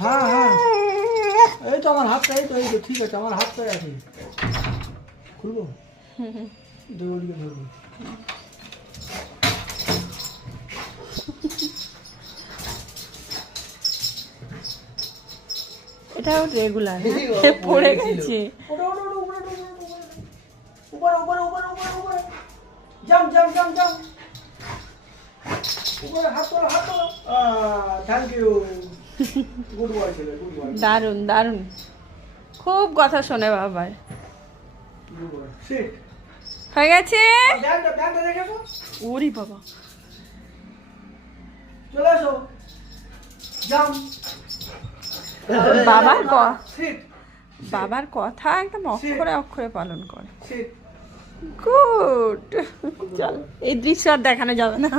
হ্যাঁ হ্যাঁ, এই তো আমার হাতটা, এই তো ঠিক আছে, আমার হাতটাই আছে। খুলবো? দৌড়িয়ে ধরবো। এটাও রেগুলার পড়ে গেছে। উপরে উপরে উপরে উপরে উপরে, জাম্প জাম্প জাম্প জাম্প, উপরে হাত তোলো হাত তোলো। থ্যাংক ইউ, গুড বয় ছেলে, গুড বয়। দারুণ দারুণ, খুব কথা শোনে বাবার। Good boy, sit. হয়ে গেছে। ব্যাগটা ব্যাগটা রেখেছো? ওরে বাবা, চলে এসো, জাম্প। বাবার কথা একদম অক্ষরে অক্ষরে পালন করে। সিট। গুড। চল, এই দৃশ্য আর দেখানো যাবে না।